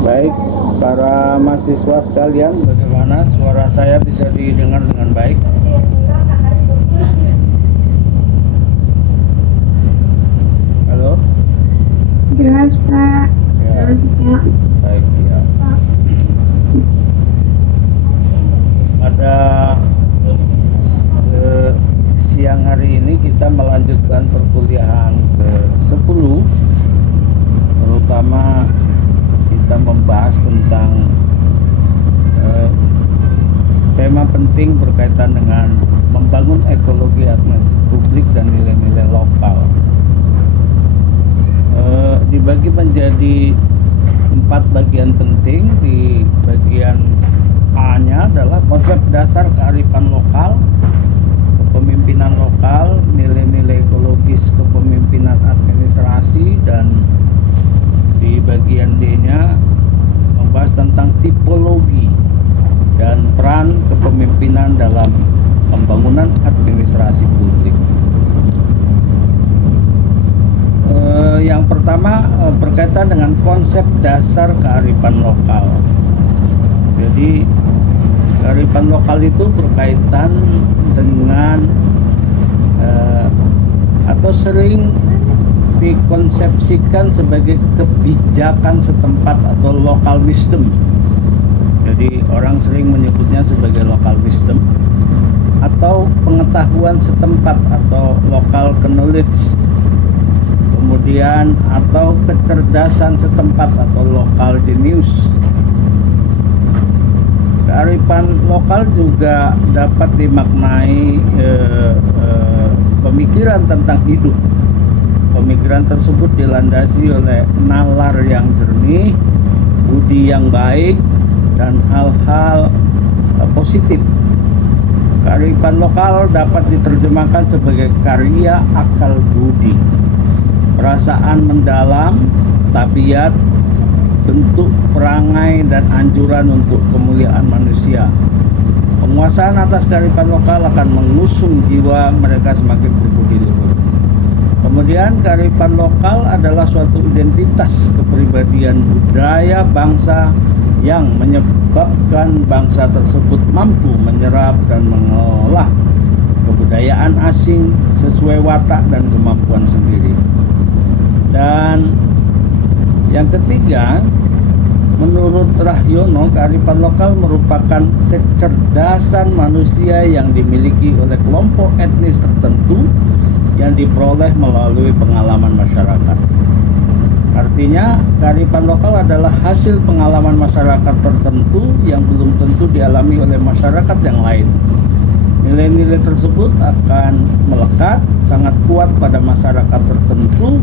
Baik, para mahasiswa sekalian, bagaimana suara saya bisa didengar dengan baik? Halo? Jelas, Pak. Ya. Jelas, Pak. Baik, ya. Pada siang hari ini kita melanjutkan perkuliahan ke-10, terutama kita membahas tentang tema penting berkaitan dengan membangun ekologi administrasi publik dan nilai-nilai lokal. Dibagi menjadi 4 bagian penting. Di bagian A-nya adalah konsep dasar kearifan lokal, kepemimpinan lokal, nilai-nilai ekologis kepemimpinan administrasi, dan di bagian D-nya membahas tentang tipologi dan peran kepemimpinan dalam pembangunan administrasi publik. Yang pertama berkaitan dengan konsep dasar kearifan lokal. Jadi kearifan lokal itu berkaitan dengan atau sering dikonsepsikan sebagai kebijakan setempat atau local wisdom. Jadi orang sering menyebutnya sebagai local wisdom atau pengetahuan setempat atau local knowledge. Kemudian atau kecerdasan setempat atau local genius. Kearifan lokal juga dapat dimaknai pemikiran tentang hidup. Pemikiran tersebut dilandasi oleh nalar yang jernih, budi yang baik, dan hal-hal positif. Kearifan lokal dapat diterjemahkan sebagai karya akal budi, perasaan mendalam, tabiat, bentuk perangai, dan anjuran untuk kemuliaan manusia. Penguasaan atas kearifan lokal akan mengusung jiwa mereka semakin berbudi luhur. Kemudian kearifan lokal adalah suatu identitas kepribadian budaya bangsa yang menyebabkan bangsa tersebut mampu menyerap dan mengolah kebudayaan asing sesuai watak dan kemampuan sendiri. Dan yang ketiga, menurut Rahyono, kearifan lokal merupakan kecerdasan manusia yang dimiliki oleh kelompok etnis tertentu yang diperoleh melalui pengalaman masyarakat. Artinya, kearifan lokal adalah hasil pengalaman masyarakat tertentu yang belum tentu dialami oleh masyarakat yang lain. Nilai-nilai tersebut akan melekat sangat kuat pada masyarakat tertentu,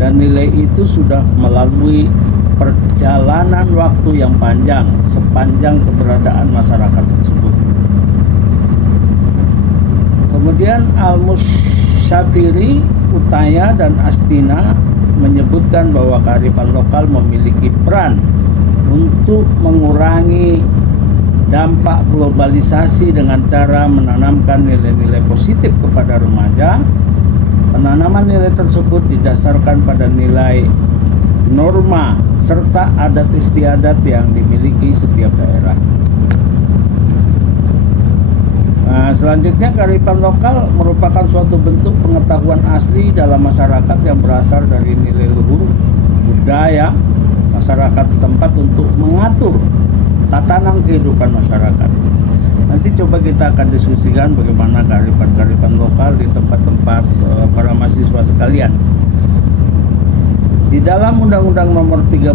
dan nilai itu sudah melalui perjalanan waktu yang panjang sepanjang keberadaan masyarakat tersebut. Kemudian Al-Musyafiri, Utaya, dan Astina menyebutkan bahwa kearifan lokal memiliki peran untuk mengurangi dampak globalisasi dengan cara menanamkan nilai-nilai positif kepada remaja. Penanaman nilai tersebut didasarkan pada nilai norma serta adat istiadat yang dimiliki setiap daerah. Nah, selanjutnya, kearifan lokal merupakan suatu bentuk pengetahuan asli dalam masyarakat yang berasal dari nilai luhur budaya masyarakat setempat untuk mengatur tatanan kehidupan masyarakat. Nanti coba kita akan diskusikan bagaimana kearifan-kearifan lokal di tempat-tempat para mahasiswa sekalian. Di dalam Undang-Undang Nomor 32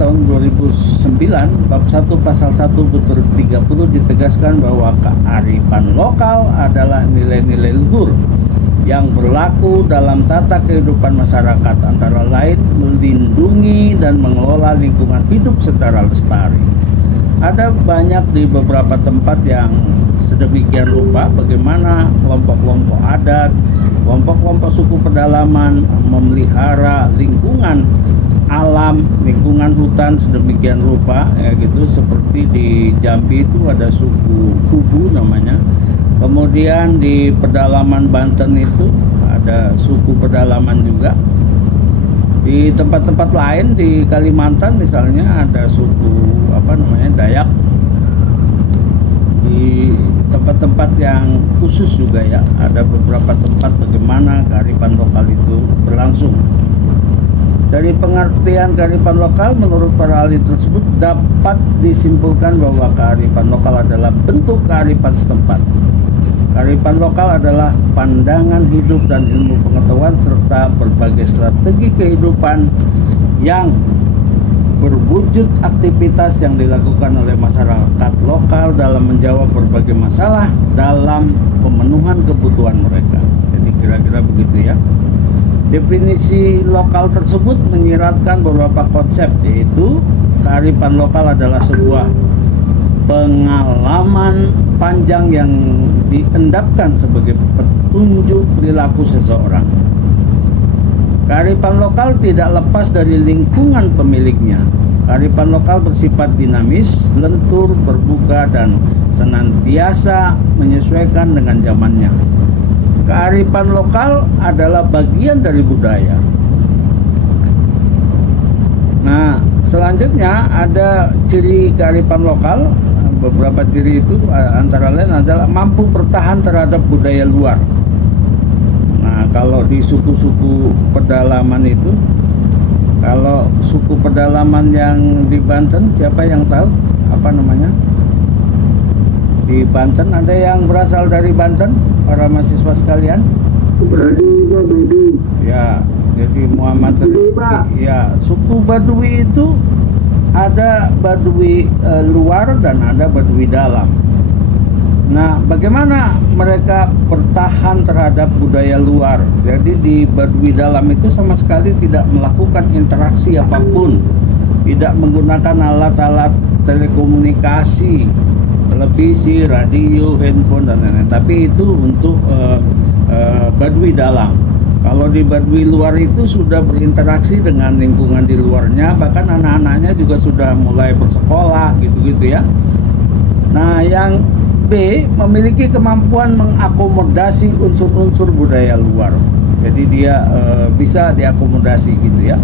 Tahun 2009 Bab 1 Pasal 1 Butir 30 ditegaskan bahwa kearifan lokal adalah nilai-nilai luhur yang berlaku dalam tata kehidupan masyarakat, antara lain melindungi dan mengelola lingkungan hidup secara lestari. Ada banyak di beberapa tempat yang sedemikian rupa bagaimana kelompok-kelompok adat, kelompok-kelompok suku pedalaman memelihara lingkungan alam, lingkungan hutan sedemikian rupa, ya gitu. Seperti di Jambi itu ada suku Kubu namanya. Kemudian di pedalaman Banten itu ada suku pedalaman juga. Di tempat-tempat lain di Kalimantan misalnya ada suku Dayak. Di tempat-tempat yang khusus juga ya, ada beberapa tempat bagaimana kearifan lokal itu berlangsung. Dari pengertian kearifan lokal menurut para ahli tersebut dapat disimpulkan bahwa kearifan lokal adalah bentuk kearifan setempat. Kearifan lokal adalah pandangan hidup dan ilmu pengetahuan serta berbagai strategi kehidupan yang berwujud aktivitas yang dilakukan oleh masyarakat lokal dalam menjawab berbagai masalah dalam pemenuhan kebutuhan mereka. Jadi kira-kira begitu ya. Definisi lokal tersebut menyiratkan beberapa konsep, yaitu kearifan lokal adalah sebuah pengalaman panjang yang diendapkan sebagai petunjuk perilaku seseorang. Kearifan lokal tidak lepas dari lingkungan pemiliknya. Kearifan lokal bersifat dinamis, lentur, terbuka, dan senantiasa menyesuaikan dengan zamannya. Kearifan lokal adalah bagian dari budaya. Nah, selanjutnya ada ciri kearifan lokal. Beberapa ciri itu antara lain adalah mampu bertahan terhadap budaya luar. Nah, kalau di suku-suku pedalaman itu, kalau suku pedalaman yang di Banten, siapa yang tahu apa namanya? Di Banten ada yang berasal dari Banten, para mahasiswa sekalian? Baduy. Ya, jadi Muhammad Rizki. Ya, suku Baduy itu ada Baduy luar dan ada Baduy dalam. Nah, bagaimana mereka bertahan terhadap budaya luar? Jadi di Baduy dalam itu sama sekali tidak melakukan interaksi apapun, tidak menggunakan alat-alat telekomunikasi, televisi, radio, handphone, dan lain-lain. Tapi itu untuk Baduy dalam. Kalau di Baduy luar itu sudah berinteraksi dengan lingkungan di luarnya, bahkan anak-anaknya juga sudah mulai bersekolah, gitu-gitu ya. Nah, yang B memiliki kemampuan mengakomodasi unsur-unsur budaya luar. Jadi dia bisa diakomodasi gitu ya.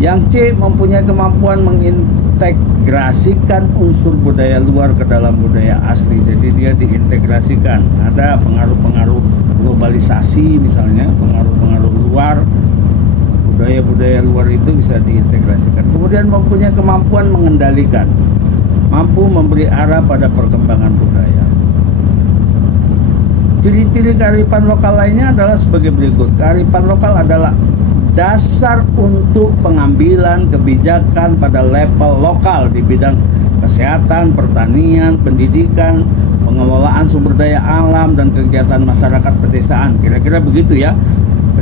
Yang C mempunyai kemampuan mengintegrasikan unsur budaya luar ke dalam budaya asli. Jadi dia diintegrasikan. Ada pengaruh-pengaruh globalisasi misalnya, pengaruh-pengaruh luar, budaya-budaya luar itu bisa diintegrasikan. Kemudian mempunyai kemampuan mengendalikan, mampu memberi arah pada perkembangan budaya. Ciri-ciri kearifan lokal lainnya adalah sebagai berikut. Kearifan lokal adalah dasar untuk pengambilan kebijakan pada level lokal di bidang kesehatan, pertanian, pendidikan, pengelolaan sumber daya alam, dan kegiatan masyarakat pedesaan. Kira-kira begitu ya.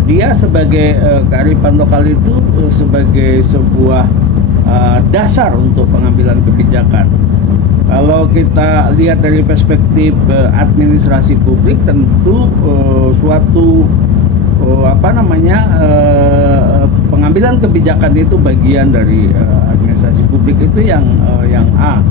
Dia sebagai kearifan lokal itu sebagai sebuah dasar untuk pengambilan kebijakan. Kalau kita lihat dari perspektif administrasi publik, tentu suatu pengambilan kebijakan itu bagian dari administrasi publik itu yang A.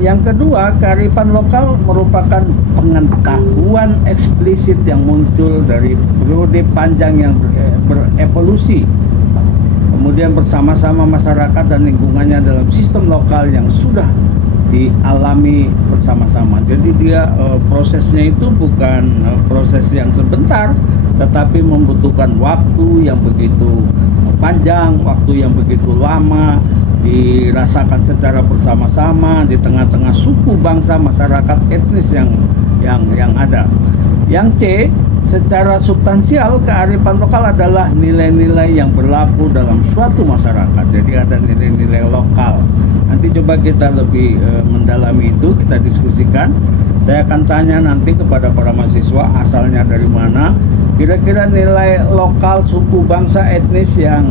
Yang kedua, kearifan lokal merupakan pengetahuan eksplisit yang muncul dari periode panjang yang berevolusi, kemudian bersama-sama masyarakat dan lingkungannya dalam sistem lokal yang sudah dialami bersama-sama. Jadi dia prosesnya itu bukan proses yang sebentar, tetapi membutuhkan waktu yang begitu panjang, waktu yang begitu lama, dirasakan secara bersama-sama di tengah-tengah suku, bangsa, masyarakat, etnis yang ada. Yang C, secara substansial kearifan lokal adalah nilai-nilai yang berlaku dalam suatu masyarakat. Jadi ada nilai-nilai lokal. Nanti coba kita lebih mendalami itu, kita diskusikan. Saya akan tanya nanti kepada para mahasiswa asalnya dari mana. Kira-kira nilai lokal suku, bangsa, etnis yang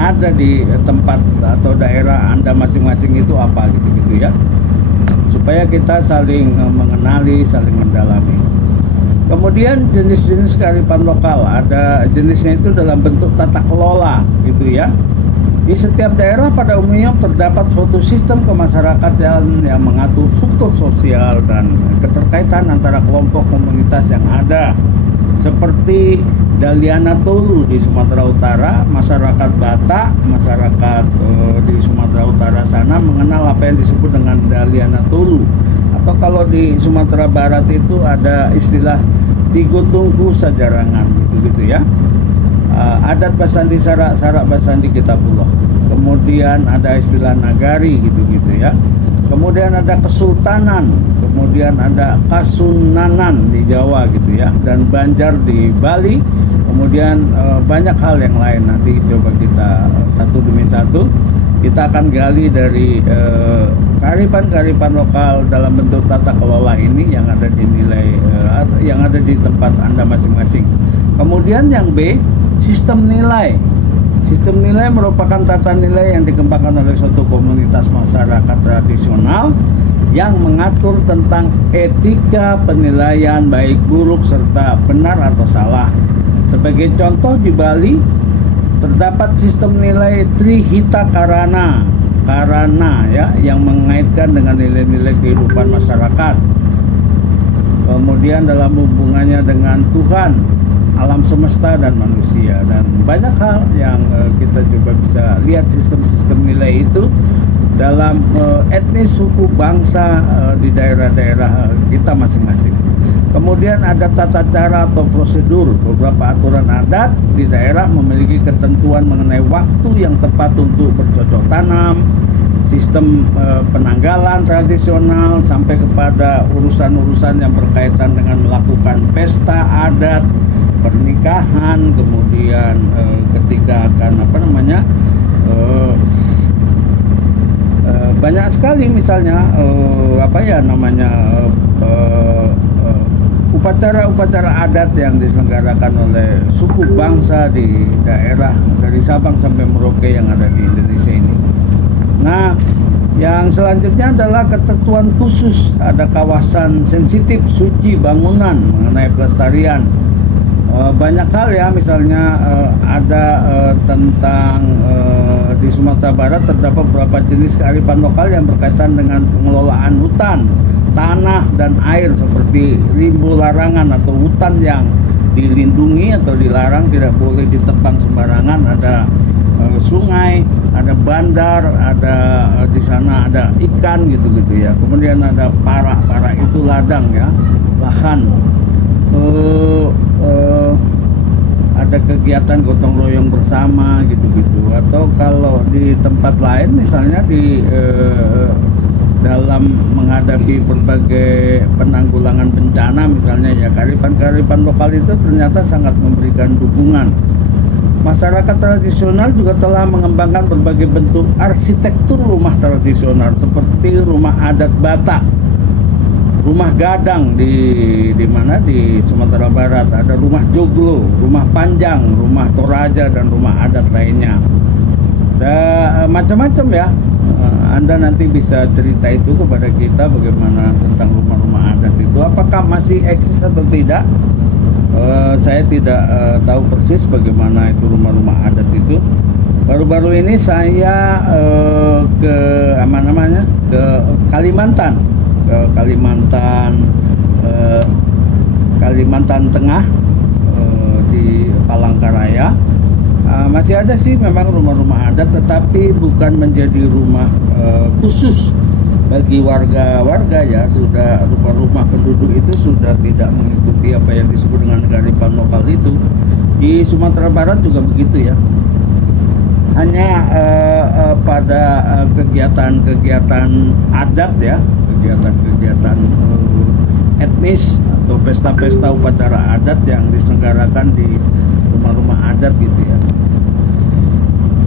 ada di tempat atau daerah Anda masing-masing itu apa gitu ya. Supaya kita saling mengenali, saling mendalami. Kemudian jenis-jenis kearifan lokal, ada jenisnya itu dalam bentuk tata kelola gitu ya. Di setiap daerah pada umumnya terdapat suatu sistem kemasyarakatan yang mengatur struktur sosial dan keterkaitan antara kelompok komunitas yang ada, seperti Daliana Tolu di Sumatera Utara, masyarakat Batak, masyarakat di Sumatera Utara sana mengenal apa yang disebut dengan Daliana Tolu. Atau kalau di Sumatera Barat itu ada istilah Tigo Tungku Sajarangan gitu ya. Adat Basandi Sarak Basandi Kitapuloh. Kemudian ada istilah Nagari gitu ya. Kemudian ada Kesultanan, kemudian ada Kasunanan di Jawa gitu ya, dan Banjar di Bali. Kemudian banyak hal yang lain, nanti coba kita satu demi satu kita akan gali dari kearifan-kearifan lokal dalam bentuk tata kelola ini yang ada di nilai yang ada di tempat Anda masing-masing. Kemudian yang B, sistem nilai. Sistem nilai merupakan tata nilai yang dikembangkan oleh suatu komunitas masyarakat tradisional yang mengatur tentang etika penilaian baik buruk serta benar atau salah. Sebagai contoh di Bali terdapat sistem nilai Trihita Karana ya, yang mengaitkan dengan nilai-nilai kehidupan masyarakat. Kemudian dalam hubungannya dengan Tuhan, alam semesta dan manusia, dan banyak hal yang kita coba bisa lihat sistem-sistem nilai itu dalam etnis, suku, bangsa di daerah-daerah kita masing-masing. Kemudian ada tata cara atau prosedur. Beberapa aturan adat di daerah memiliki ketentuan mengenai waktu yang tepat untuk bercocok tanam, sistem penanggalan tradisional, sampai kepada urusan-urusan yang berkaitan dengan melakukan pesta adat, pernikahan, kemudian ketika akan banyak sekali misalnya upacara-upacara adat yang diselenggarakan oleh suku bangsa di daerah dari Sabang sampai Merauke yang ada di Indonesia ini. Nah, yang selanjutnya adalah ketentuan khusus. Ada kawasan sensitif suci bangunan mengenai pelestarian. Banyak hal ya, misalnya ada tentang di Sumatera Barat terdapat beberapa jenis kearifan lokal yang berkaitan dengan pengelolaan hutan, tanah, dan air, seperti rimbo larangan atau hutan yang dilindungi atau dilarang, tidak boleh ditebang sembarangan. Ada sungai, ada bandar, ada di sana ada ikan gitu ya. Kemudian ada para itu ladang ya, lahan. Ada kegiatan gotong royong bersama gitu. Atau kalau di tempat lain misalnya di dalam menghadapi berbagai penanggulangan bencana misalnya ya, kearifan-kearifan lokal itu ternyata sangat memberikan dukungan. Masyarakat tradisional juga telah mengembangkan berbagai bentuk arsitektur rumah tradisional seperti rumah adat Batak, rumah gadang di Sumatera Barat, ada rumah joglo, rumah panjang, rumah toraja, dan rumah adat lainnya. Dan macam-macam ya. Anda nanti bisa cerita itu kepada kita bagaimana tentang rumah-rumah adat itu, apakah masih eksis atau tidak. Saya tidak tahu persis bagaimana itu rumah-rumah adat itu. Baru-baru ini saya ke Kalimantan Tengah, di Palangkaraya. Masih ada sih memang rumah-rumah adat, tetapi bukan menjadi rumah khusus bagi warga-warga ya. Sudah rumah-rumah penduduk itu sudah tidak mengikuti apa yang disebut dengan kearifan lokal itu. Di Sumatera Barat juga begitu ya. Hanya pada kegiatan-kegiatan adat ya, kegiatan-kegiatan etnis atau pesta-pesta upacara adat yang diselenggarakan di rumah-rumah adat gitu ya.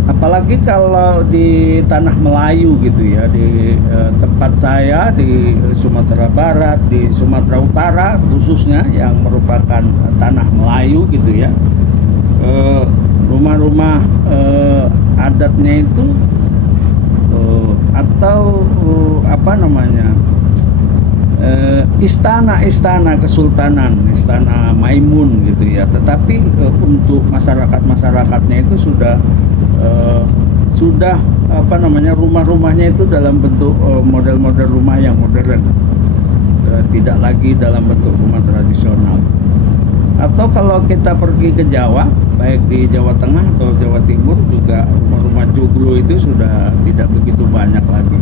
Apalagi kalau di tanah Melayu gitu ya, di tempat saya di Sumatera Barat, di Sumatera Utara khususnya yang merupakan tanah Melayu gitu ya, rumah-rumah adatnya itu atau istana-istana kesultanan, istana Maimun gitu ya. Tetapi untuk masyarakatnya itu sudah rumah-rumahnya itu dalam bentuk model-model rumah yang modern, tidak lagi dalam bentuk rumah tradisional. Atau kalau kita pergi ke Jawa, baik di Jawa Tengah atau Jawa Timur, juga rumah-rumah joglo itu sudah tidak begitu banyak lagi.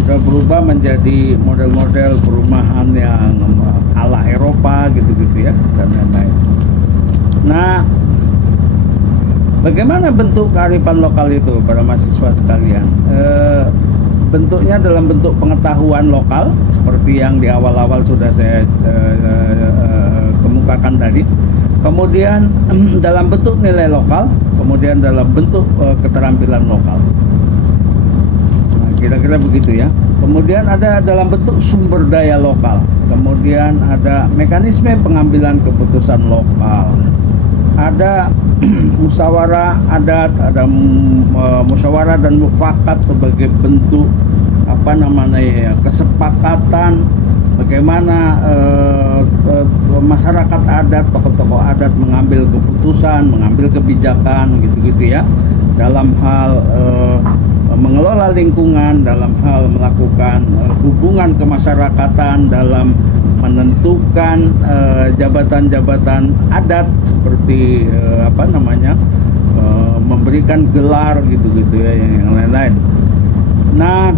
Sudah berubah menjadi model-model perumahan yang ala Eropa gitu-gitu ya, dan lain-lain. Nah, bagaimana bentuk kearifan lokal itu para mahasiswa sekalian? Bentuknya dalam bentuk pengetahuan lokal seperti yang di awal-awal sudah saya kemukakan tadi. Kemudian dalam bentuk nilai lokal, kemudian dalam bentuk keterampilan lokal. Nah, kira-kira begitu ya. Kemudian ada dalam bentuk sumber daya lokal. Kemudian ada mekanisme pengambilan keputusan lokal. Ada musyawarah adat, ada musyawarah dan mufakat sebagai bentuk kesepakatan bagaimana masyarakat adat, tokoh-tokoh adat mengambil keputusan, mengambil kebijakan gitu-gitu ya, dalam hal mengelola lingkungan, dalam hal melakukan hubungan kemasyarakatan, dalam menentukan jabatan-jabatan adat seperti memberikan gelar gitu-gitu ya, yang lain-lain. Nah,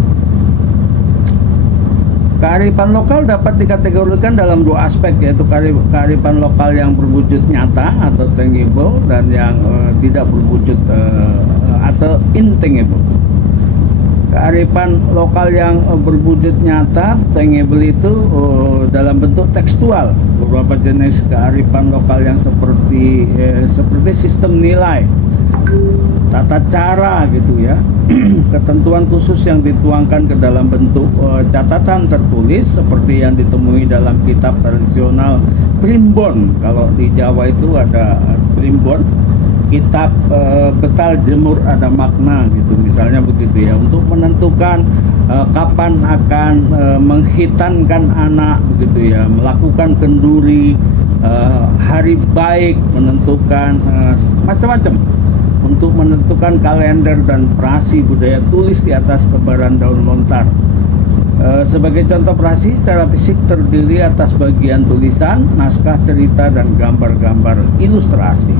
kearifan lokal dapat dikategorikan dalam dua aspek, yaitu kearifan lokal yang berwujud nyata atau tangible, dan yang tidak berwujud atau intangible. Kearifan lokal yang berwujud nyata, tangible, itu dalam bentuk tekstual. Beberapa jenis kearifan lokal yang seperti sistem nilai, tata cara gitu ya, ketentuan khusus yang dituangkan ke dalam bentuk catatan tertulis seperti yang ditemui dalam kitab tradisional primbon. Kalau di Jawa itu ada primbon, kitab betal jemur ada makna gitu, misalnya begitu ya, untuk menentukan kapan akan menghitankan anak begitu ya, melakukan kenduri, hari baik, menentukan macam-macam, untuk menentukan kalender dan prasi budaya tulis di atas lembaran daun lontar. Sebagai contoh, prasi secara fisik terdiri atas bagian tulisan, naskah cerita, dan gambar-gambar ilustrasi.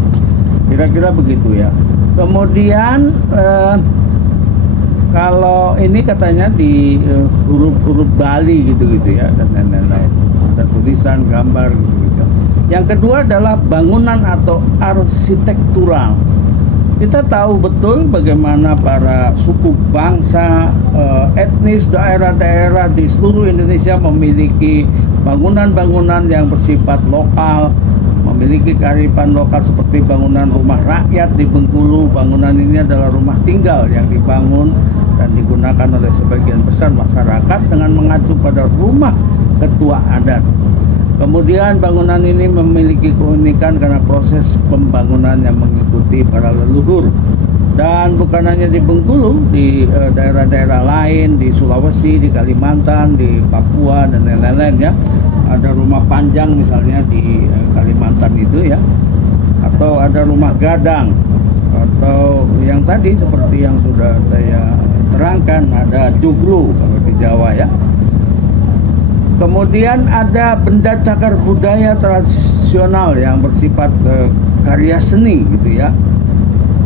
Kira-kira begitu ya. Kemudian kalau ini katanya di huruf-huruf Bali gitu-gitu ya, dan lain-lain. Ada tulisan, gambar gitu-gitu. Yang kedua adalah bangunan atau arsitektural. Kita tahu betul bagaimana para suku bangsa, etnis, daerah-daerah di seluruh Indonesia memiliki bangunan-bangunan yang bersifat lokal, memiliki kearifan lokal seperti bangunan rumah rakyat di Bengkulu. Bangunan ini adalah rumah tinggal yang dibangun dan digunakan oleh sebagian besar masyarakat dengan mengacu pada rumah ketua adat. Kemudian bangunan ini memiliki keunikan karena proses pembangunan yang mengikuti para leluhur. Dan bukan hanya di Bengkulu, di daerah-daerah lain, di Sulawesi, di Kalimantan, di Papua, dan lain-lain ya. Ada rumah panjang misalnya di Kalimantan itu ya, atau ada rumah gadang, atau yang tadi seperti yang sudah saya terangkan, ada joglo kalau di Jawa ya. Kemudian ada benda cagar budaya tradisional yang bersifat karya seni gitu ya.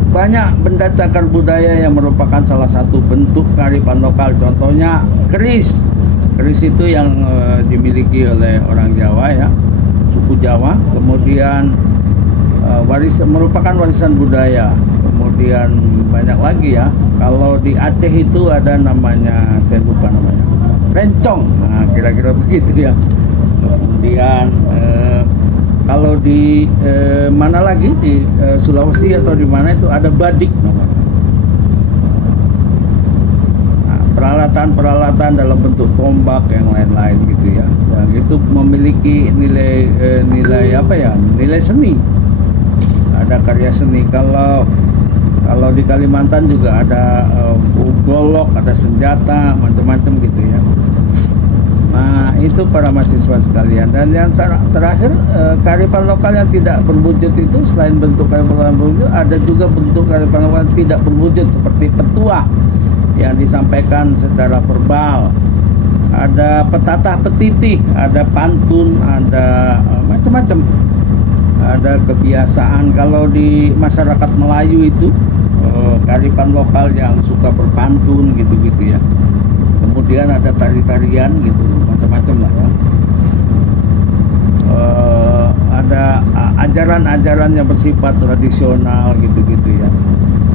Banyak benda cagar budaya yang merupakan salah satu bentuk kearifan lokal. Contohnya keris. Keris itu yang dimiliki oleh orang Jawa ya, suku Jawa. Kemudian merupakan warisan budaya. Kemudian banyak lagi ya. Kalau di Aceh itu ada namanya, saya lupa namanya, rencong. Nah, kira-kira begitu ya. Kemudian kalau di mana lagi, di Sulawesi atau di mana itu ada badik namanya. Nah, peralatan-peralatan dalam bentuk tombak yang lain-lain gitu ya. Yang itu memiliki nilai nilai seni. Ada karya seni. Kalau di Kalimantan juga ada golok, ada senjata, macam-macam gitu ya. Nah, itu para mahasiswa sekalian. Dan yang terakhir, kearifan lokal yang tidak berwujud itu, selain bentuk kearifan lokal berwujud, ada juga bentuk kearifan lokal yang tidak berwujud seperti petuah yang disampaikan secara verbal. Ada petatah petitih, ada pantun, ada macam-macam. ada kebiasaan kalau di masyarakat Melayu itu kearifan lokal yang suka berpantun gitu-gitu ya. Kemudian ada tari-tarian gitu, macam-macam lah ya. Ada ajaran-ajaran yang bersifat tradisional gitu-gitu ya.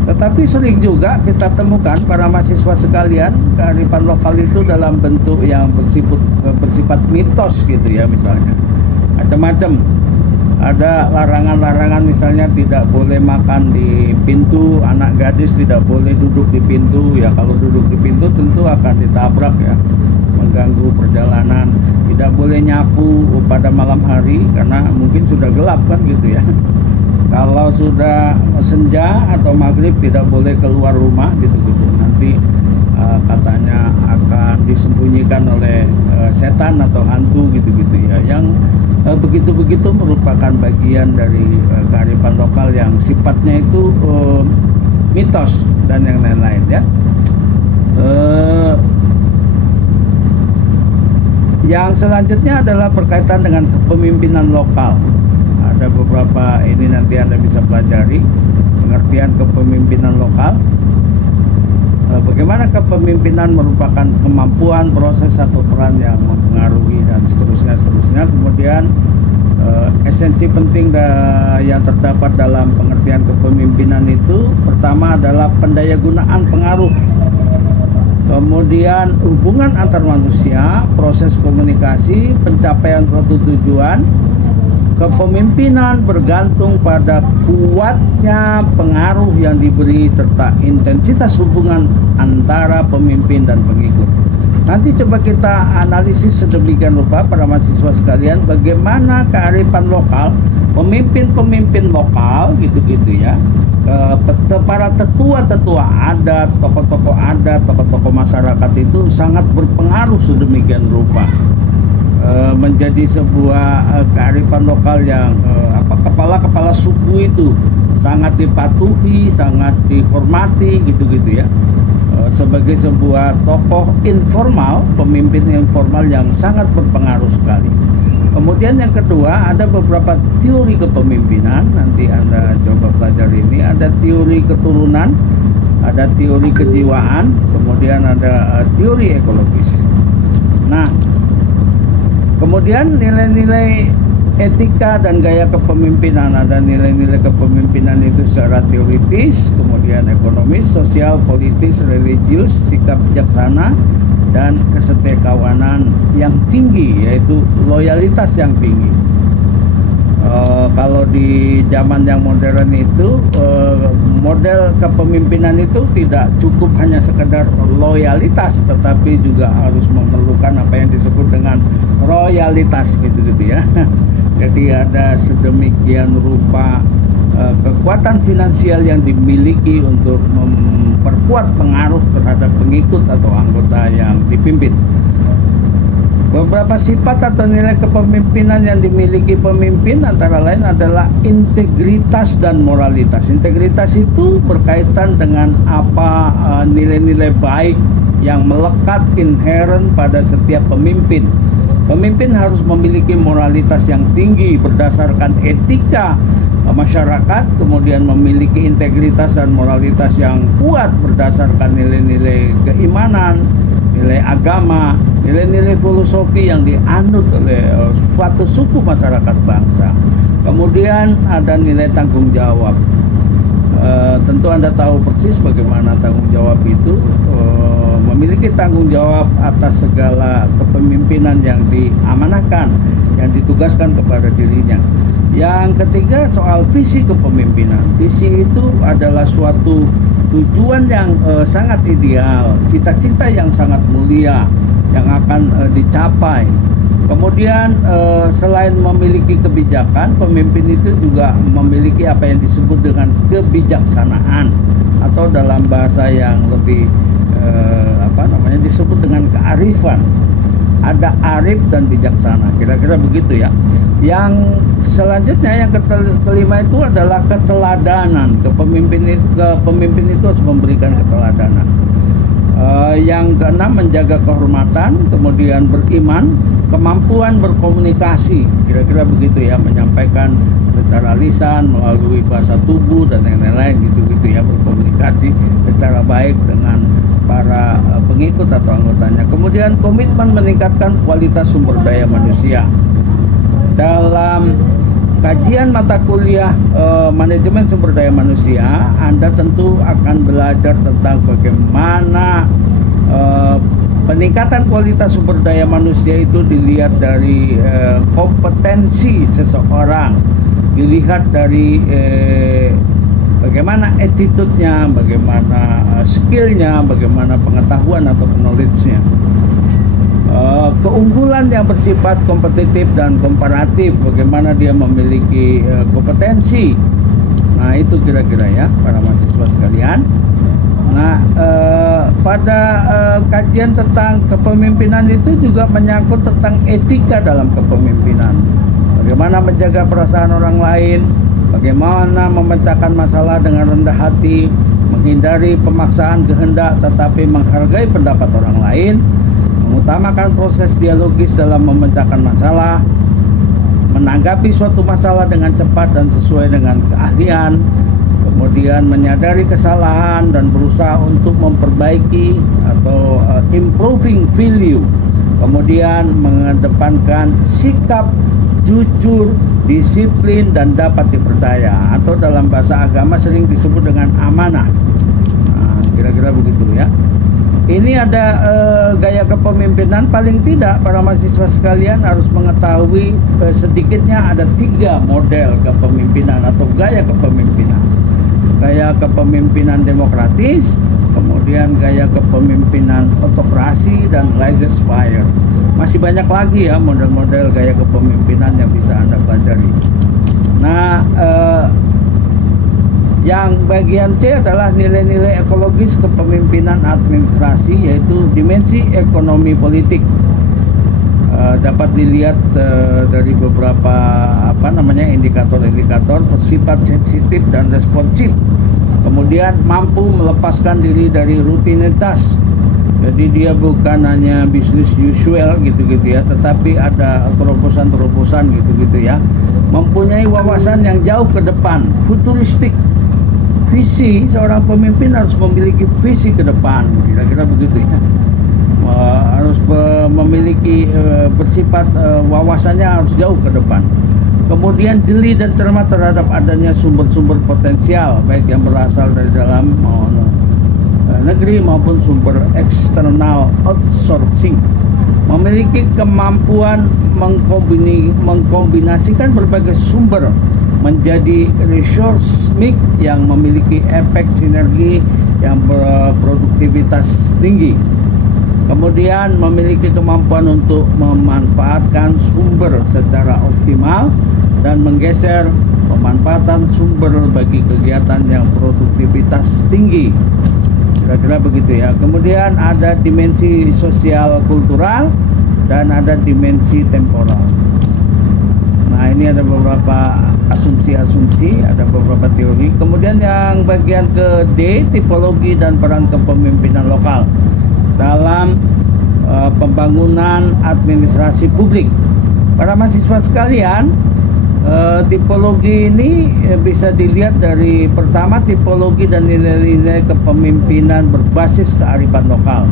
Tetapi sering juga kita temukan para mahasiswa sekalian, kearifan lokal itu dalam bentuk yang bersifat mitos gitu ya, misalnya macam-macam. Ada larangan-larangan, misalnya tidak boleh makan di pintu, anak gadis tidak boleh duduk di pintu ya. Kalau duduk di pintu tentu akan ditabrak ya, mengganggu perjalanan. Tidak boleh nyapu pada malam hari karena mungkin sudah gelap kan gitu ya. Kalau sudah senja atau maghrib tidak boleh keluar rumah gitu-gitu. Nanti katanya akan disembunyikan oleh setan atau hantu gitu-gitu ya. Yang begitu-begitu merupakan bagian dari kearifan lokal yang sifatnya itu mitos dan yang lain-lain ya. Yang selanjutnya adalah berkaitan dengan kepemimpinan lokal. Ada beberapa ini nanti Anda bisa pelajari pengertian kepemimpinan lokal. Bagaimana kepemimpinan merupakan kemampuan, proses atau peran yang mempengaruhi dan seterusnya. Kemudian esensi penting yang terdapat dalam pengertian kepemimpinan itu pertama adalah pendayagunaan pengaruh. Kemudian hubungan antar manusia, proses komunikasi, pencapaian suatu tujuan. Kepemimpinan bergantung pada kuatnya pengaruh yang diberi serta intensitas hubungan antara pemimpin dan pengikut. Nanti coba kita analisis sedemikian rupa para mahasiswa sekalian, bagaimana kearifan lokal, pemimpin-pemimpin lokal gitu-gitu ya, para tetua-tetua adat, tokoh-tokoh adat, tokoh-tokoh masyarakat itu sangat berpengaruh sedemikian rupa. Menjadi sebuah kearifan lokal yang kepala-kepala suku itu sangat dipatuhi, sangat dihormati gitu-gitu ya. Sebagai sebuah tokoh informal, pemimpin informal yang sangat berpengaruh sekali. Kemudian yang kedua, ada beberapa teori kepemimpinan, nanti Anda coba pelajari ini. Ada teori keturunan, ada teori kejiwaan, kemudian ada teori ekologis. Nah, kemudian nilai-nilai etika dan gaya kepemimpinan. Ada nilai-nilai kepemimpinan itu secara teoritis, kemudian ekonomis, sosial, politis, religius, sikap bijaksana, dan kesetikawanan yang tinggi, yaitu loyalitas yang tinggi. Kalau di zaman yang modern itu model kepemimpinan itu tidak cukup hanya sekedar loyalitas, tetapi juga harus memerlukan apa yang disebut dengan royalitas gitu-gitu ya. Jadi ada sedemikian rupa kekuatan finansial yang dimiliki untuk memperkuat pengaruh terhadap pengikut atau anggota yang dipimpin. Beberapa sifat atau nilai kepemimpinan yang dimiliki pemimpin antara lain adalah integritas dan moralitas. Integritas itu berkaitan dengan apa nilai-nilai baik yang melekat inherent pada setiap pemimpin. Pemimpin harus memiliki moralitas yang tinggi berdasarkan etika masyarakat, kemudian memiliki integritas dan moralitas yang kuat berdasarkan nilai-nilai keimanan, nilai agama, nilai-nilai filosofi yang dianut oleh suatu suku masyarakat bangsa. Kemudian ada nilai tanggung jawab. Tentu Anda tahu persis bagaimana tanggung jawab itu, memiliki tanggung jawab atas segala kepemimpinan yang diamanahkan, yang ditugaskan kepada dirinya. Yang ketiga soal visi kepemimpinan. Visi itu adalah suatu tujuan yang sangat ideal, cita-cita yang sangat mulia yang akan dicapai. Kemudian selain memiliki kebijakan, pemimpin itu juga memiliki apa yang disebut dengan kebijaksanaan, atau dalam bahasa yang lebih disebut dengan kearifan. Ada arif dan bijaksana, kira-kira begitu ya. Yang selanjutnya, yang kelima itu adalah keteladanan. Kepemimpin itu harus memberikan keteladanan. Yang keenam, menjaga kehormatan, kemudian beriman, kemampuan berkomunikasi, kira-kira begitu ya, menyampaikan secara lisan, melalui bahasa tubuh dan lain-lain gitu-gitu ya, berkomunikasi secara baik dengan para pengikut atau anggotanya. Kemudian komitmen meningkatkan kualitas sumber daya manusia. Dalam kajian mata kuliah manajemen sumber daya manusia, Anda tentu akan belajar tentang bagaimana peningkatan kualitas sumber daya manusia itu dilihat dari kompetensi seseorang, dilihat dari bagaimana attitude-nya, bagaimana skill-nya, bagaimana pengetahuan atau knowledge-nya. Keunggulan yang bersifat kompetitif dan komparatif, bagaimana dia memiliki kompetensi. Nah, itu kira-kira ya para mahasiswa sekalian. Nah, pada kajian tentang kepemimpinan itu juga menyangkut tentang etika dalam kepemimpinan. Bagaimana menjaga perasaan orang lain, bagaimana memecahkan masalah dengan rendah hati, menghindari pemaksaan kehendak tetapi menghargai pendapat orang lain, mengutamakan proses dialogis dalam memecahkan masalah, menanggapi suatu masalah dengan cepat dan sesuai dengan keahlian, kemudian menyadari kesalahan dan berusaha untuk memperbaiki atau improving value, kemudian mengedepankan sikap jujur, disiplin, dan dapat dipercaya, atau dalam bahasa agama sering disebut dengan amanah. Nah, kira-kira begitu ya. Ini ada gaya kepemimpinan. Paling tidak para mahasiswa sekalian harus mengetahui sedikitnya ada 3 model kepemimpinan atau gaya kepemimpinan. Gaya kepemimpinan demokratis, kemudian gaya kepemimpinan autokrasi, dan laissez-faire. Masih banyak lagi ya model-model gaya kepemimpinan yang bisa Anda pelajari. Nah, yang bagian C adalah nilai-nilai ekologis kepemimpinan administrasi, yaitu dimensi ekonomi politik. Dapat dilihat dari beberapa indikator-indikator bersifat sensitif dan responsif. Kemudian mampu melepaskan diri dari rutinitas. Jadi dia bukan hanya business usual gitu-gitu ya, tetapi ada terobosan-terobosan gitu-gitu ya. Mempunyai wawasan yang jauh ke depan, futuristik. Visi, seorang pemimpin harus memiliki visi ke depan, kira-kira begitu ya. Harus memiliki bersifat wawasannya harus jauh ke depan. Kemudian jeli dan cermat terhadap adanya sumber-sumber potensial, baik yang berasal dari dalam negeri maupun sumber eksternal outsourcing. Memiliki kemampuan mengkombinasikan berbagai sumber menjadi resource mix yang memiliki efek sinergi yang berproduktivitas tinggi. Kemudian memiliki kemampuan untuk memanfaatkan sumber secara optimal dan menggeser pemanfaatan sumber bagi kegiatan yang produktivitas tinggi. Kira-kira begitu ya. Kemudian ada dimensi sosial kultural dan ada dimensi temporal. Nah, ini ada beberapa asumsi-asumsi, ada beberapa teori. Kemudian yang bagian ke D, tipologi dan peran kepemimpinan lokal dalam pembangunan administrasi publik. Para mahasiswa sekalian, tipologi ini bisa dilihat dari pertama, tipologi dan nilai-nilai kepemimpinan berbasis kearifan lokal.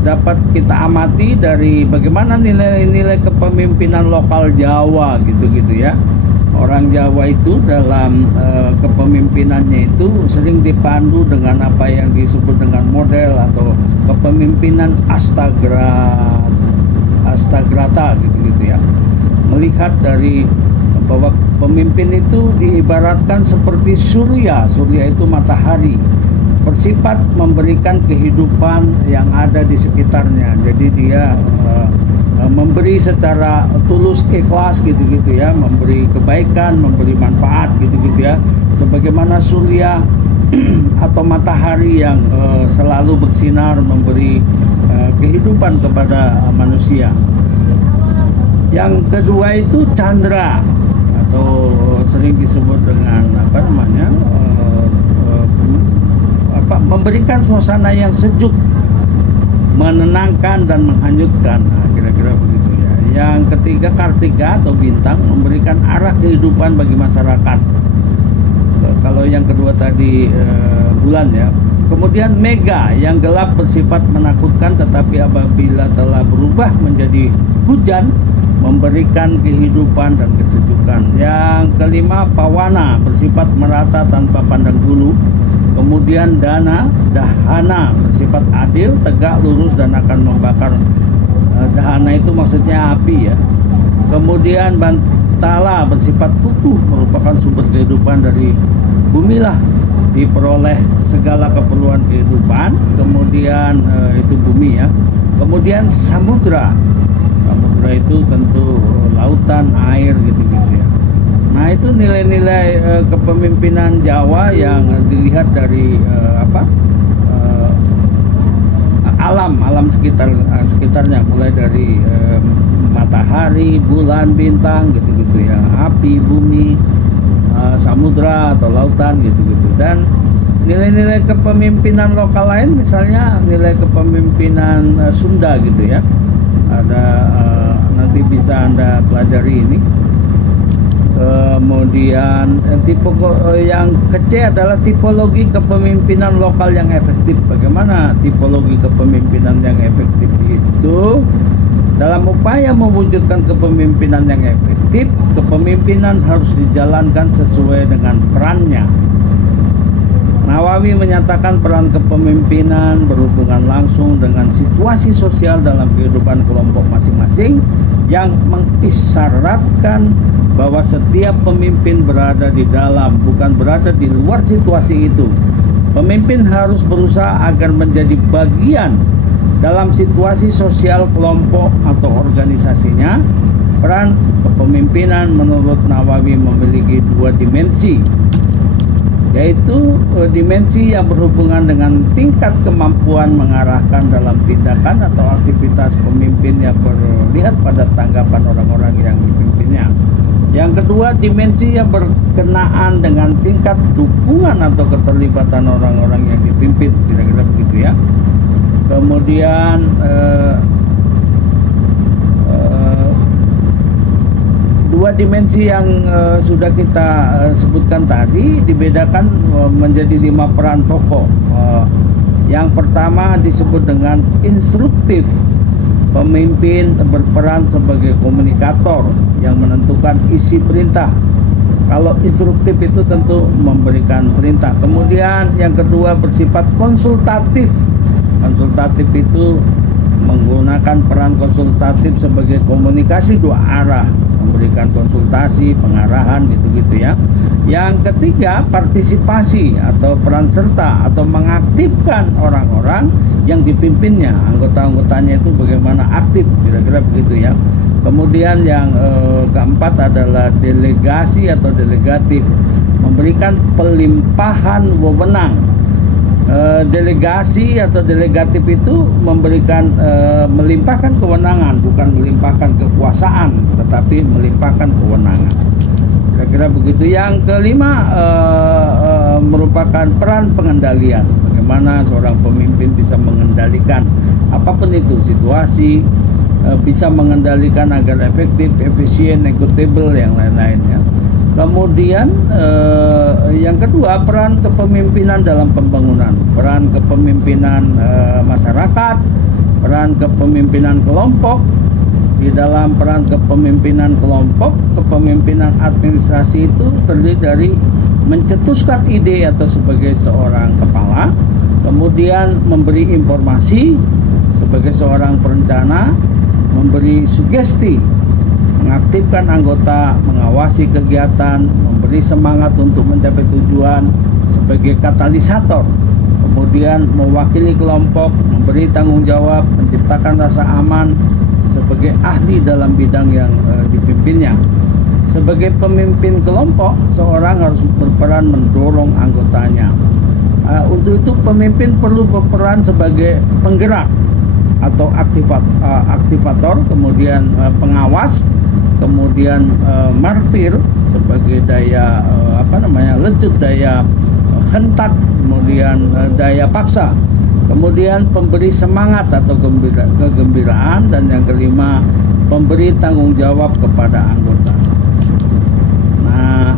Dapat kita amati dari bagaimana nilai-nilai kepemimpinan lokal Jawa gitu-gitu ya. Orang Jawa itu dalam kepemimpinannya itu sering dipandu dengan apa yang disebut dengan model atau kepemimpinan astagrata gitu-gitu ya. Melihat dari bahwa pemimpin itu diibaratkan seperti surya itu matahari, bersifat memberikan kehidupan yang ada di sekitarnya. Jadi dia memberi secara tulus, ikhlas gitu-gitu ya, memberi kebaikan, memberi manfaat gitu-gitu ya, sebagaimana surya atau matahari yang selalu bersinar memberi kehidupan kepada manusia. Yang kedua itu candra, atau sering disebut dengan memberikan suasana yang sejuk, menenangkan dan menghanyutkan. Nah, kira-kira begitu ya. Yang ketiga, Kartika atau bintang, memberikan arah kehidupan bagi masyarakat. Kalau yang kedua tadi bulan ya. Kemudian Mega yang gelap bersifat menakutkan, tetapi apabila telah berubah menjadi hujan memberikan kehidupan dan kesejukan. Yang kelima, Pawana bersifat merata tanpa pandang bulu. Kemudian Dahana bersifat adil, tegak, lurus dan akan membakar. Dahana itu maksudnya api ya. Kemudian Bantala bersifat kukuh, merupakan sumber kehidupan dari bumilah, diperoleh segala keperluan kehidupan. Kemudian itu bumi ya. Kemudian Samudra itu tentu lautan, air gitu-gitu ya. Nah, itu nilai-nilai kepemimpinan Jawa yang dilihat dari alam sekitarnya, mulai dari matahari, bulan, bintang gitu-gitu ya, api, bumi, samudra atau lautan gitu-gitu. Dan nilai-nilai kepemimpinan lokal lain, misalnya nilai kepemimpinan Sunda gitu ya, ada nanti bisa Anda pelajari ini. Kemudian tipe yang kece adalah tipologi kepemimpinan lokal yang efektif. Bagaimana tipologi kepemimpinan yang efektif itu? Dalam upaya mewujudkan kepemimpinan yang efektif, kepemimpinan harus dijalankan sesuai dengan perannya. Nawawi menyatakan peran kepemimpinan berhubungan langsung dengan situasi sosial dalam kehidupan kelompok masing-masing, yang mengisyaratkan bahwa setiap pemimpin berada di dalam, bukan berada di luar situasi itu. Pemimpin harus berusaha agar menjadi bagian dalam situasi sosial kelompok atau organisasinya. Peran kepemimpinan menurut Nawawi memiliki dua dimensi, yaitu dimensi yang berhubungan dengan tingkat kemampuan mengarahkan dalam tindakan atau aktivitas pemimpin yang berlihat pada tanggapan orang-orang yang dipimpinnya. Yang kedua, dimensi yang berkenaan dengan tingkat dukungan atau keterlibatan orang-orang yang dipimpin, kira-kira begitu ya. Kemudian dua dimensi yang sudah kita sebutkan tadi dibedakan menjadi 5 peran pokok. Yang pertama disebut dengan instruktif. Pemimpin berperan sebagai komunikator yang menentukan isi perintah. Kalau instruktif itu tentu memberikan perintah. Kemudian yang kedua bersifat konsultatif. Konsultatif itu menggunakan peran konsultatif sebagai komunikasi dua arah, memberikan konsultasi, pengarahan gitu-gitu ya. Yang ketiga, partisipasi atau peran serta atau mengaktifkan orang-orang yang dipimpinnya, anggota-anggotanya itu bagaimana aktif, kira-kira begitu ya. Kemudian yang keempat adalah delegasi atau delegatif, memberikan pelimpahan wewenang. Delegasi atau delegatif itu memberikan melimpahkan kewenangan, bukan melimpahkan kekuasaan, tetapi melimpahkan kewenangan. Kira-kira begitu. Yang kelima merupakan peran pengendalian. Bagaimana seorang pemimpin bisa mengendalikan apapun itu situasi, bisa mengendalikan agar efektif, efisien, equitable, yang lain-lainnya. Kemudian yang kedua, peran kepemimpinan dalam pembangunan, peran kepemimpinan masyarakat, peran kepemimpinan kelompok. Di dalam peran kepemimpinan kelompok, kepemimpinan administrasi itu terdiri dari mencetuskan ide atau sebagai seorang kepala, kemudian memberi informasi sebagai seorang perencana, memberi sugesti, mengaktifkan anggota, mengawasi kegiatan, memberi semangat untuk mencapai tujuan sebagai katalisator, kemudian mewakili kelompok, memberi tanggung jawab, menciptakan rasa aman sebagai ahli dalam bidang yang dipimpinnya. Sebagai pemimpin kelompok, seorang harus berperan mendorong anggotanya. Untuk itu pemimpin perlu berperan sebagai penggerak atau aktivator, kemudian pengawas, kemudian martir sebagai daya lecut, daya hentak, kemudian daya paksa, kemudian pemberi semangat atau kegembiraan, dan yang kelima pemberi tanggung jawab kepada anggota. Nah,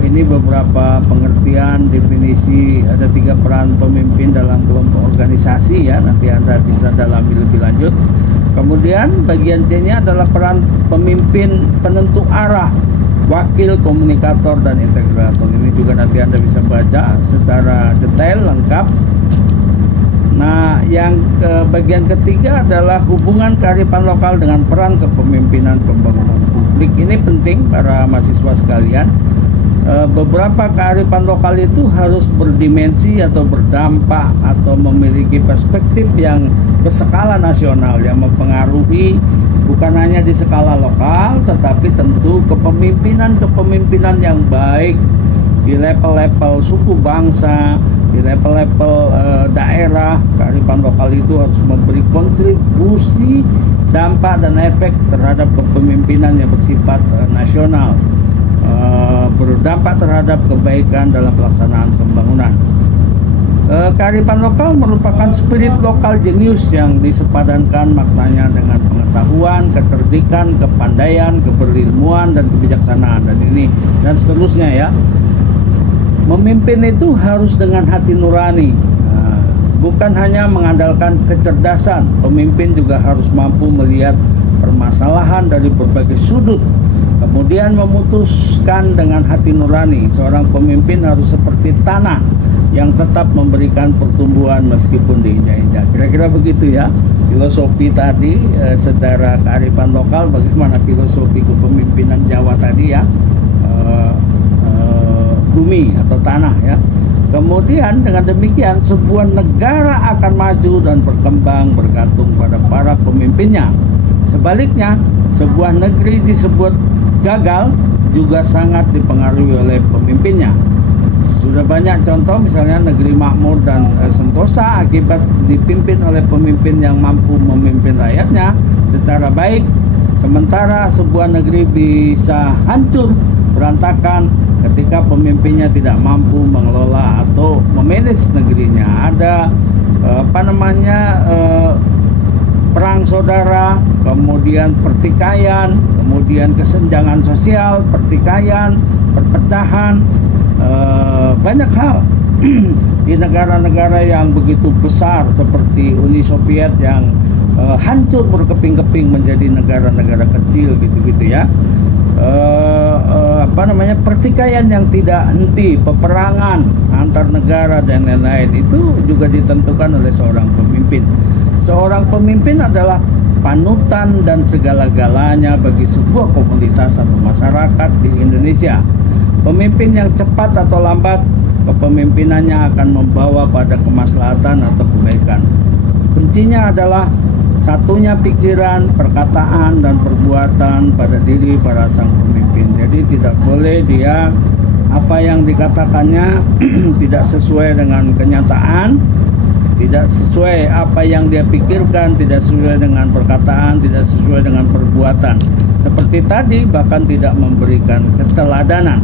ini beberapa pengertian definisi. Ada 3 peran pemimpin dalam kelompok organisasi ya, nanti Anda bisa dalami lebih lanjut. Kemudian bagian C-nya adalah peran pemimpin penentu arah, wakil, komunikator, dan integrator. Ini juga nanti Anda bisa baca secara detail lengkap. Nah, yang bagian ketiga adalah hubungan kearifan lokal dengan peran kepemimpinan pembangunan publik. Ini penting para mahasiswa sekalian. Beberapa kearifan lokal itu harus berdimensi atau berdampak atau memiliki perspektif yang berskala nasional, yang mempengaruhi bukan hanya di skala lokal, tetapi tentu kepemimpinan yang baik di level-level suku bangsa, di level-level daerah. Kearifan lokal itu harus memberi kontribusi, dampak, dan efek terhadap kepemimpinan yang bersifat nasional, berdampak terhadap kebaikan dalam pelaksanaan pembangunan. Kearifan lokal merupakan spirit lokal jenius yang disepadankan maknanya dengan pengetahuan, kecerdikan, kepandaian, keberilmuan, dan kebijaksanaan, dan seterusnya ya. Memimpin itu harus dengan hati nurani, bukan hanya mengandalkan kecerdasan. Pemimpin juga harus mampu melihat permasalahan dari berbagai sudut, kemudian memutuskan dengan hati nurani. Seorang pemimpin harus seperti tanah yang tetap memberikan pertumbuhan meskipun diinjak-injak. Kira-kira begitu ya filosofi tadi secara kearifan lokal, bagaimana filosofi kepemimpinan Jawa tadi ya, bumi atau tanah ya. Kemudian dengan demikian sebuah negara akan maju dan berkembang bergantung pada para pemimpinnya. Sebaliknya, sebuah negeri disebut gagal juga sangat dipengaruhi oleh pemimpinnya. Sudah banyak contoh, misalnya negeri makmur dan sentosa akibat dipimpin oleh pemimpin yang mampu memimpin rakyatnya secara baik. Sementara sebuah negeri bisa hancur berantakan ketika pemimpinnya tidak mampu mengelola atau memanage negerinya. Ada perang saudara, kemudian pertikaian, kemudian kesenjangan sosial, pertikaian, perpecahan, banyak hal di negara-negara yang begitu besar seperti Uni Soviet yang hancur berkeping-keping menjadi negara-negara kecil gitu-gitu ya. Pertikaian yang tidak henti, peperangan antar negara dan lain-lain, itu juga ditentukan oleh seorang pemimpin. Seorang pemimpin adalah panutan dan segala-galanya bagi sebuah komunitas atau masyarakat di Indonesia. Pemimpin yang cepat atau lambat, kepemimpinannya akan membawa pada kemaslahatan atau kebaikan. Kuncinya adalah satunya pikiran, perkataan, dan perbuatan pada diri para sang pemimpin. Jadi tidak boleh dia apa yang dikatakannya tidak sesuai dengan kenyataan, tidak sesuai apa yang dia pikirkan, tidak sesuai dengan perkataan, tidak sesuai dengan perbuatan. Seperti tadi, bahkan tidak memberikan keteladanan.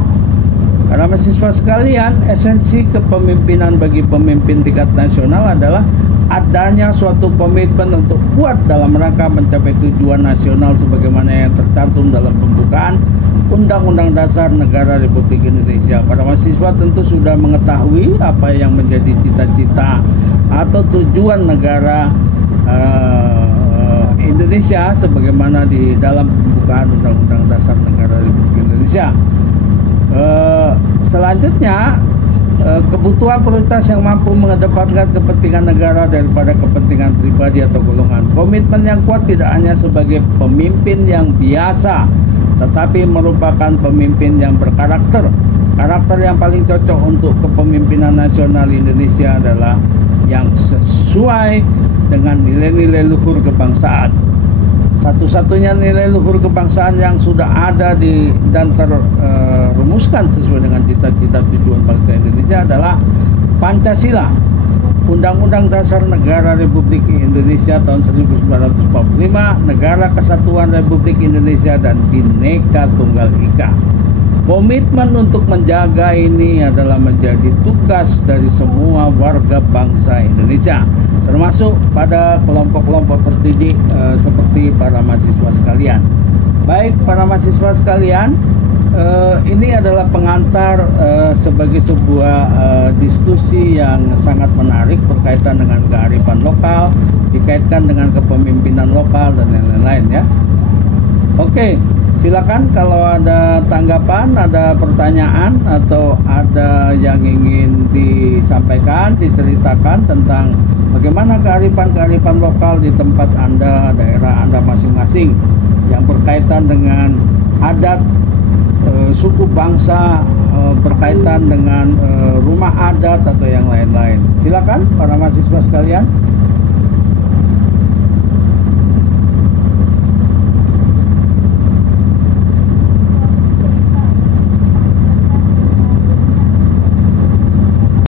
Para mahasiswa sekalian, esensi kepemimpinan bagi pemimpin tingkat nasional adalah adanya suatu komitmen untuk kuat dalam rangka mencapai tujuan nasional sebagaimana yang tercantum dalam pembukaan Undang-Undang Dasar Negara Republik Indonesia. Para mahasiswa tentu sudah mengetahui apa yang menjadi cita-cita atau tujuan negara Indonesia sebagaimana di dalam pembukaan Undang-Undang Dasar Negara Republik Indonesia. Selanjutnya, kebutuhan prioritas yang mampu mengedepankan kepentingan negara daripada kepentingan pribadi atau golongan. Komitmen yang kuat tidak hanya sebagai pemimpin yang biasa, tetapi merupakan pemimpin yang berkarakter. Karakter yang paling cocok untuk kepemimpinan nasional Indonesia adalah yang sesuai dengan nilai-nilai luhur kebangsaan. Satu-satunya nilai luhur kebangsaan yang sudah ada dan terrumuskan sesuai dengan cita-cita tujuan bangsa Indonesia adalah Pancasila, Undang-Undang Dasar Negara Republik Indonesia tahun 1945, Negara Kesatuan Republik Indonesia, dan Bhinneka Tunggal Ika. Komitmen untuk menjaga ini adalah menjadi tugas dari semua warga bangsa Indonesia, termasuk pada kelompok-kelompok terdidik seperti para mahasiswa sekalian. Baik para mahasiswa sekalian, ini adalah pengantar sebagai sebuah diskusi yang sangat menarik berkaitan dengan kearifan lokal, dikaitkan dengan kepemimpinan lokal dan lain-lain ya. Oke, silakan kalau ada tanggapan, ada pertanyaan atau ada yang ingin disampaikan, diceritakan tentang bagaimana kearifan-kearifan lokal di tempat Anda, daerah Anda masing-masing yang berkaitan dengan adat suku bangsa, berkaitan dengan rumah adat atau yang lain-lain. Silakan para mahasiswa sekalian.